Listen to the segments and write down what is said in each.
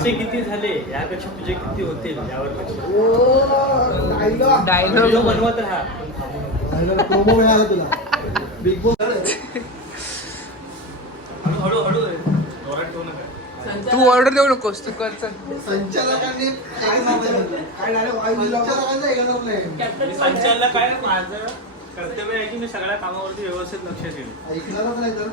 याचे किती झाले? यापेक्षा तुझे किती होतील? यावर डायलॉग. बनवत राहा. तुला. बिग बॉस हळू हळू जोरात ठेवू नका. तू ऑर्डर देऊ नकोस. तू कर चल. संचालकांनी काय सांगितलं? काय direct संचालकांचं ऐकणार नाही मी संचालक काय माझं कर्तव्य आहे की मी सगळ्या कामावरती व्यवस्थित लक्ष देईल ऐकणारच नाही तर.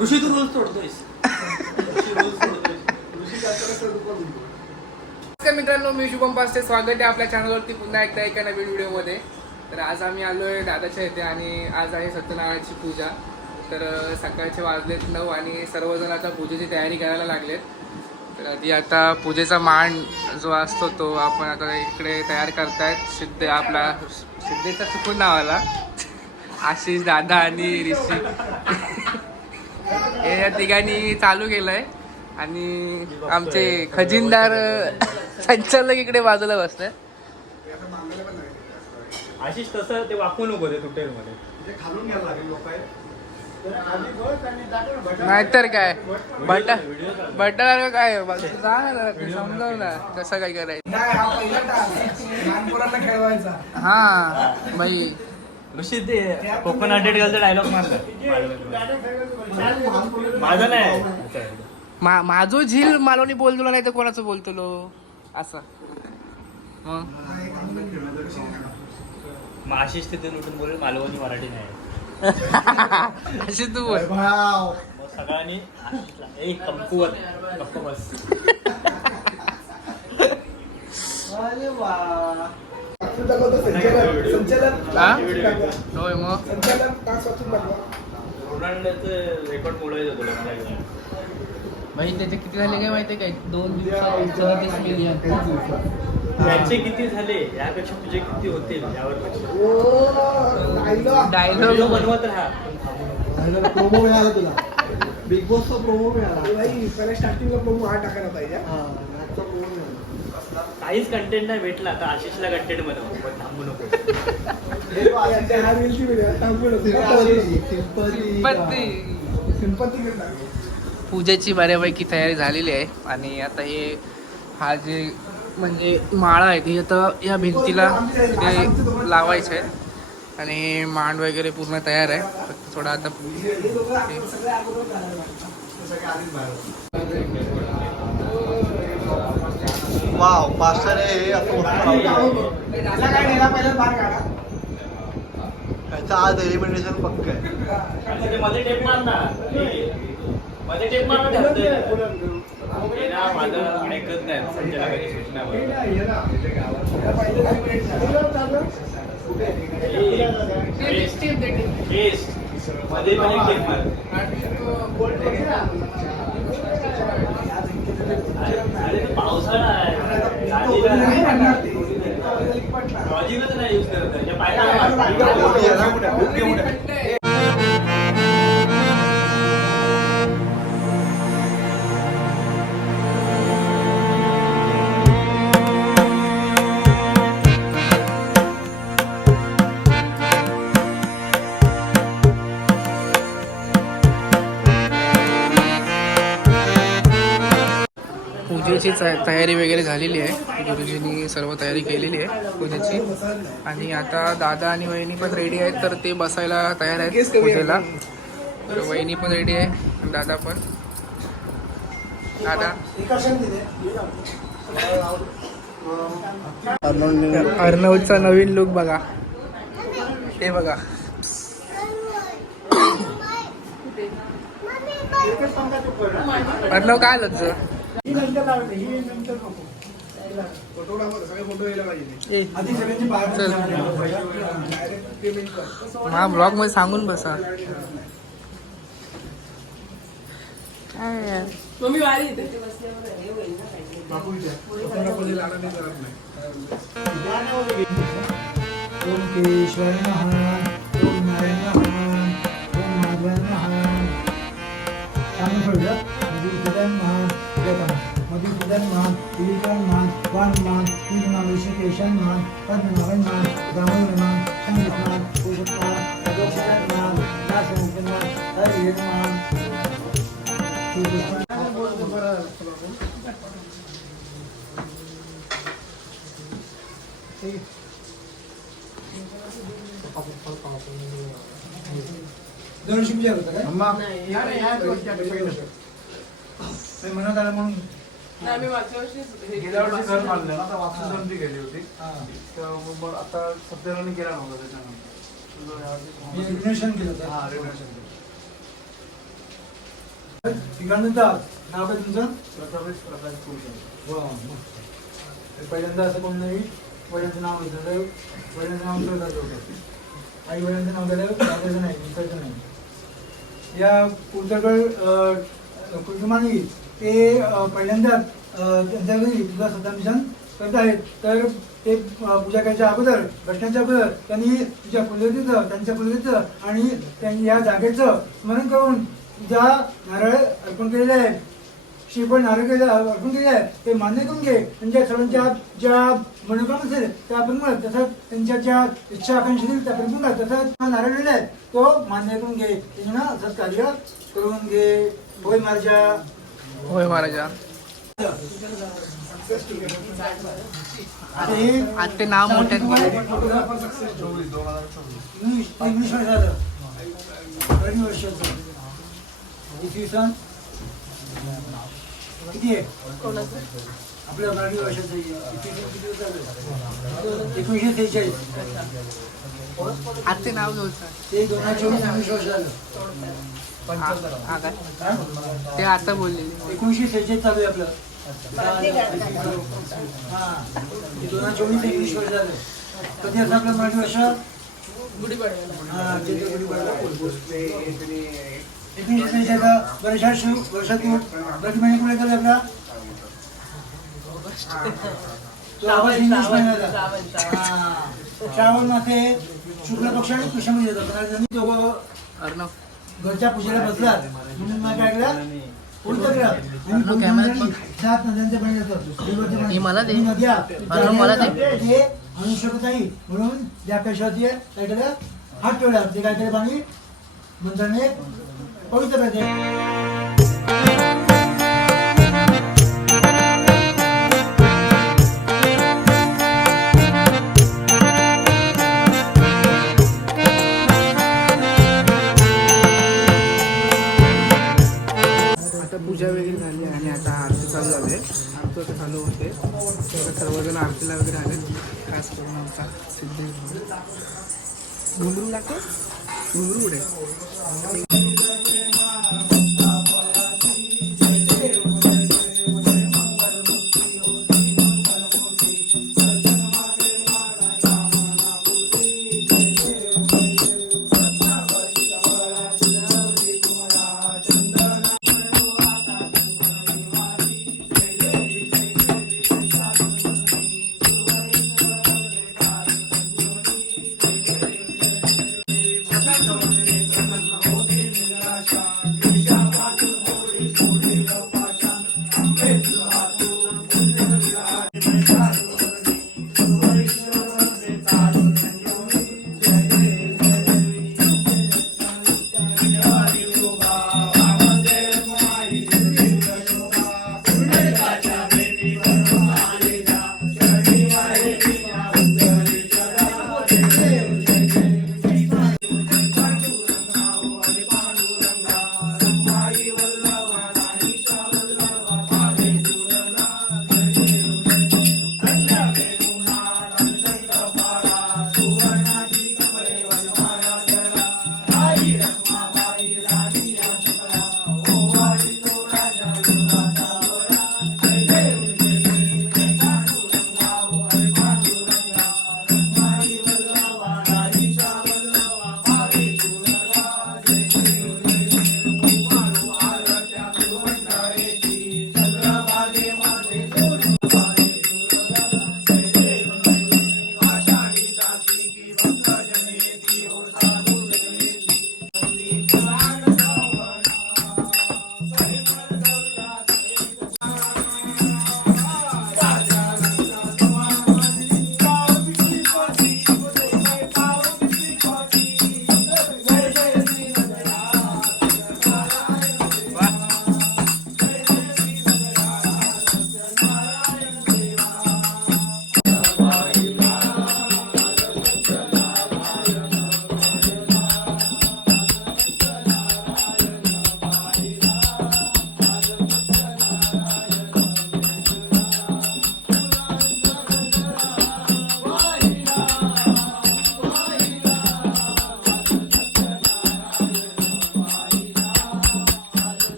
ऋषी तू रोज तोडतोयस. ऋषी रोज तोडतोयस ऋषी जास्त रस्त्यावर दुपार बोलतो. नमस्कार मित्रांनो मी शुभम पास्टे स्वागत आहे आपल्या चॅनलवरती पुन्हा एकदा एका नवीन व्हिडिओमध्ये. तर आज आम्ही आलो आहे दादाच्या इथे आणि आज आहे सत्यनारायणची पूजा. तर सकाळचे वाजलेत नऊ आणि सर्वजण आता पूजेची तयारी करायला लागलेत. तर आधी आता पूजेचा मान जो असतो तो आपण आता इकडे तयार करतायत. सिद्धे आपला सिद्धेचा चुकून नाव आला आशिष दादा आणि ऋषी. हे या तिघांनी चालू केलं आहे आणि आमचे खजिनदार संचालक इकडे बाजूला बसले. आशिष तसं ते वाकू नको ते तुटेल मध्ये. नाहीतर काय? बटा. बटाला काय? समजाव ना कसं काय करायचं. हा बाई. ऋषी ते कोकण अड्डेट घालचा डायलॉग मारला. माझा नाही. मा माझो झील मालोनी बोल तुला नाही तर कोणाचं बोलतो असं. मग आशिष तिथे लुटून बोलेल मालवणी मराठी नाही. अशी तू बोल. सगळ्यांनी कमकुवत. गप्प बस. होय मग? रेकॉर्ड मोडायचं तुला भाई त्याचे किती झाले काय माहितीये काय? दोन दिवसात सदतीस मिलियन त्याचे किती झाले? यापेक्षा तुझे किती होतील यावर. डायलॉग बनवत राहा. प्रोमो मिळाला तुला. बिग बॉसचा प्रोमो मिळाला. भाई पहिले स्टार्टिंगला बघू हा टाकायला पाहिजे हा, आजचा promo मिळाला. काहीच कंटेंट नाही भेटला तर आशिषला कंटेंट बनव. पण थांबू नको. हे हा रीलची व्हिडिओ थांबू सिंपती, सिंपती. सिंपती घेऊन पूजेची बऱ्यापैकी तयारी झालेली आहे. आणि आता हे हा जे म्हणजे माळा आहे ती आता या भिंतीला ते लावायचं आहे. आणि मांड वगैरे पूर्ण तयार आहे. फक्त थोडा आता वाव पास्टर हे आज एलिमिनेशन पक्क आहे. ऐकत नाही संचालकाची सूचना बरोबर. Yes. मध्ये मध्ये टेप मार. अरे तो पावसाळा आहे गाडीला लॉजिकच नाही यूज करत आहे. तयारी वगैरे झालेली आहे. गुरुजींनी सर्व तयारी केलेली आहे पूजेची. आणि आता दादा आणि वहिनी पण रेडी आहेत तर ते बसायला तयार आहेत पूजेला. तर वहिनी पण रेडी आहे दादा पण. दादा? अर्णवचा नवीन लुक बघा. ते बघा. अर्णव काय झालं तुझं? ही नंतर नको. फोटो सगळे फोटो यायला पाहिजे. आधी सगळ्यांची चल. डायरेक्ट पेमेंट कर. हा ब्लॉगमध्ये सांगून बसा. काय बापू विचार फोटोला कोणी लाडा नाही. करत नाही ओम केशवाय Vidanman, Vidanman, Vanman, Vidman, Rishikeshanman, Padmanavanman, Damunaman, Shangatman, Ujutman, Kadokshitman, Nasamukhanman, Hariyadman. दोनशे पूजा होतं काय मग म्हणत आलं म्हणून नाही, आम्ही मागच्या वर्षीच गेल्या वर्षी घर बांधलं ना आता वास्तुशांती गेली होती. हा. तर मग आता सत्याराने केला नव्हता त्याच्यानंतर तर रिनोव्हेशन केलं होतं. हा renovation केलं. तिघांनंतर नाव काय तुमचं? प्रतापेश प्रकाश कुलकर्णी. वा पहिल्यांदा असं कोण नाही? वडिलांचं नाव घेतलं वडिलांचं नाव होतं आई वडिलांचं नाव झालं दादाचं नाही दुसऱ्याचं नाही. या कुलकर्कड कुलकर्मानी ते पहिल्यांदा त्यांच्या घरी तुझा सत्ताभिषण करत आहेत. तर ते पूजा करायच्या अगोदर घटनेच्या अगोदर त्यांनी तुझ्या कुलदेवीचं त्यांच्या कुलदेवीचं आणि त्यांनी या जागेचं स्मरण करून ज्या नारळ अर्पण केलेलं आहे. श्रीफळ नारळ अर्पण केलं आहे. ते मान्य करून घे. त्यांच्या सर्वांच्या ज्या मनोकाम असेल त्या प्रमाणे तसंच त्यांच्या ज्या इच्छा आकांक्षा असतील त्या प्रमाणे तसंच नारळ दिला आहे. तो मान्य करून घे. त्यांना असंच कार्य करून घे. होय माझ्या होय महाराजा. आता ते नाव मोठ्या झालं किती आहे आपल्या एकोणीसशे सेहेचाळीस आज ते नाव घ्यायचं ते दोन हजार चोवीस वर्ष झालं. ते आता बोललेले एकोणीसशे सेहेचाळीस चालू आहे आपलं. हा. दोन हजार चोवीस एकोणीस वर्ष झालं. कधी असं आपलं मराठी हा, गुढीपाडवा. एकोणीसशे सेहेचाळीसचा वर्षात शिव वर्षातून प्रति महिने कुठे आहे आपला श्रावण. हा. मासे शुक्ल पक्ष आणि कृष्ण दोघं अर्णव. घरच्या पूजेला बसलात म्हणून मग काय केलं उलटं केलं. आणि तो कॅमेऱ्यात बघ. सात नद्यांचं पाणी येतं देवाचं पाणी. हे मला दे. नद्या अरे मला दे. ते अनुष्यक नाही म्हणून ज्या कशावरती आहे, काय केलं हात ठेवला ते काय केलं पाणी मंत्राने पवित्र चालू झाली आहे आरती आता चालू होते आता सर्वजण आरतीला वगैरे आले खास करून आमचा सिद्धेश घुंगरू लागतो घुंगरू उडे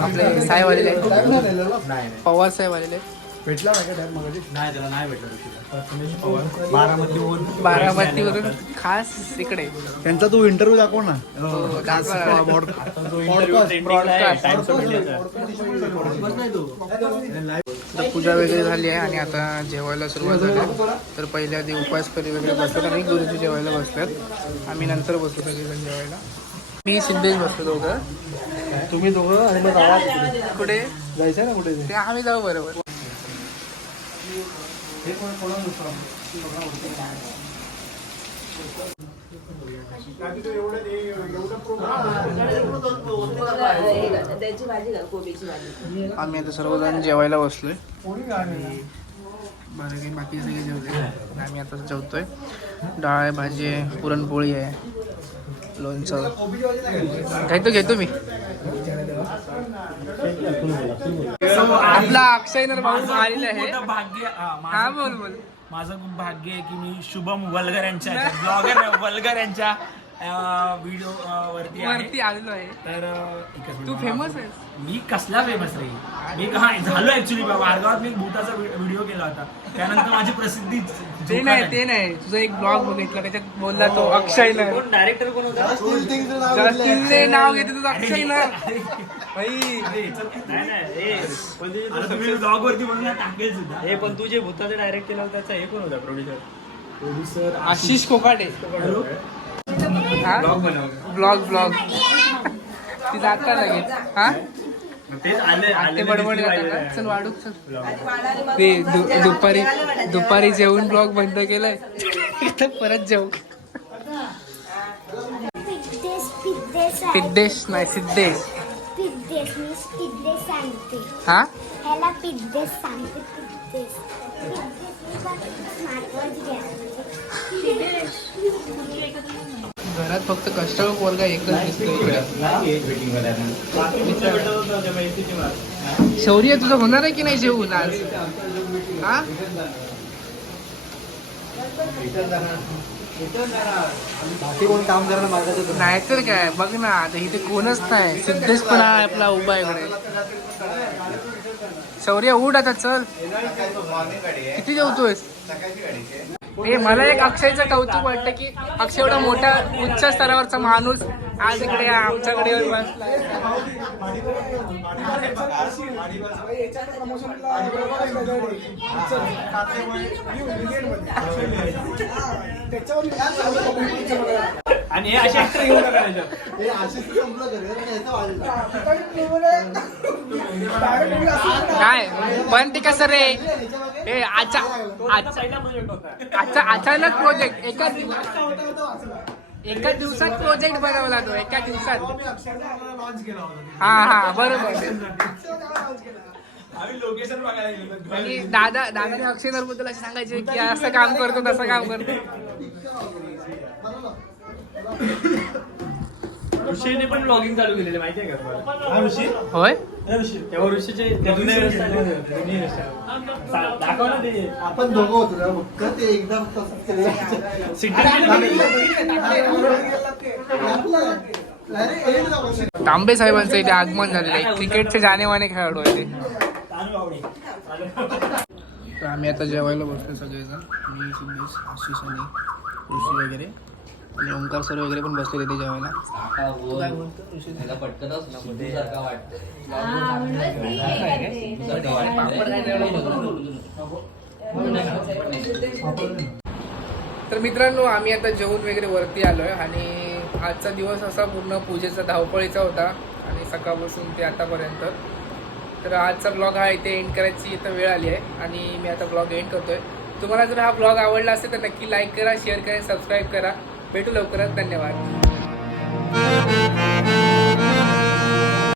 आपले साहेब आलेले आहेत. पवार साहेब आलेले भेटला नाही त्याला नाही भेटलं बारामतीहून बारामतीवरून खास इकडे त्यांचा तू इंटरव्ह्यू दाखव ना हो. तर पूजा वगैरे झाली आहे आणि आता जेवायला सुरुवात झाली आहे. तर पहिल्या आधी उपास करी वगैरे बसतात आणि गुरुजी जेवायला बसतात आम्ही नंतर बसतो सगळेजण जेवायला. मी सिद्धेश बसतो दोघं. तुम्ही दोघं आणि मग गावात कुठे? जायचं ना कुठे? ते? आम्ही जाऊ बरोबर. आम्ही आता सर्वजण जेवायला बसलोय. बरं काही बाकी सगळे जेवले. आम्ही आता जेवतोय. डाळ आहे भाजी आहे पुरणपोळी आहे. लोणचं. घेतो घेतो मी. आपला अक्षय भाऊ आलेला आहे. भाग्य हा, माझं बोल बोल. माझं खूप भाग्य आहे की मी शुभम वलगर यांच्या ब्लॉगर वलगर यांच्या व्हिडिओ वरती आहे. आलेलो आहे. तर एकच तू फेमस आहेस? मी कसला फेमस रे? मी हा झालो ऍक्च्युली मार्गावर मी एक भूताचा व्हिडिओ केला होता. त्यानंतर माझी प्रसिद्धी ते नाही आली. ते नाही. तुझा एक ब्लॉग बघितला त्याच्यात बोलला तो अक्षय ना. डायरेक्टर कोण होता? जस्टिनचे नाव घेते तुझं अक्षय ना. भाई नाही नाही ए, पण तुझे- आता तुम्ही ब्लॉग वरती म्हणून टाकेल सुद्धा. ए पण तू जे भूताचे डायरेक्ट केलं होतं त्याचा हे कोण होता producer Ashish Kokate. Blog blog blog ती जाता लगेच हा? ते आले बडबड करतात चल वाढू चल. ते दु- दुपारी दुपारी जेवून ब्लॉग बंद केलाय. इथं परत जेवू. सिद्धेश नाही सिद्धेश हा? ह्याला पिद्देश सांगते पिद्देश घरात फक्त कस्टमर पोरगा एकच दिसतोय शौर्य तुझं होणार आहे की नाही जेवून आज? हा? नाहीतर काय? बघ ना आता इथे कोणच नाही. सिद्धेश पण आहे आपला उभा इकडे. शौर्य उठ आता चल. किती जेवतोय हे मला एक अक्षयचं कौतुक वाटतं की अक्षय एवढा मोठा उच्च स्तरावरचा माणूस आज इकडे आमच्याकडे. आणि हे असे ऍक्टर. काय पण ते कसं रे हे आचा अचानक प्रोजेक्ट एका दिवसात एका दिवसात प्रोजेक्ट बनवला तो एका दिवसात. हा हा बरोबर. आम्ही लोकेशन बघायला गेलो आणि दादा दादाने अक्षयबद्दल असं सांगायचे की असं काम करतो तसं काम करतो. ऋषीने पण ब्लॉगिंग चालू केलेले माहितीये का तुम्हाला ऋषी होय तेव्हा ऋषीचे ते जुने जुनी सा- दाखव ना ते आपण दोघं होतो ना फक्त ते एकदम तसंच केलं तांबे साहेबांचं इथे आगमन झालेलं आहे क्रिकेटचे जाणेवाने खेळाडू आहे ते तर आम्ही आता जेवायला बसलो सगळेजण मी सिद्धेश आशिष आणि ऋषी वगैरे आणि ओंकार सर वगैरे पण बसले तिथे जेवायला तू काय? ऋषी तर मित्रांनो आम्ही आता जेवून वगैरे वरती आलोय आणि आजचा दिवस असा पूर्ण पूजेचा धावपळीचा होता आणि सकाळपासून ते आतापर्यंत. तर आजचा ब्लॉग हा इथे एंड करायची इथं वेळ आली आहे आणि मी आता ब्लॉग एंड करतोय. तुम्हाला जर हा ब्लॉग आवडला असेल तर नक्की लाईक करा शेअर करा सबस्क्राईब करा. भेटू लवकरच. धन्यवाद.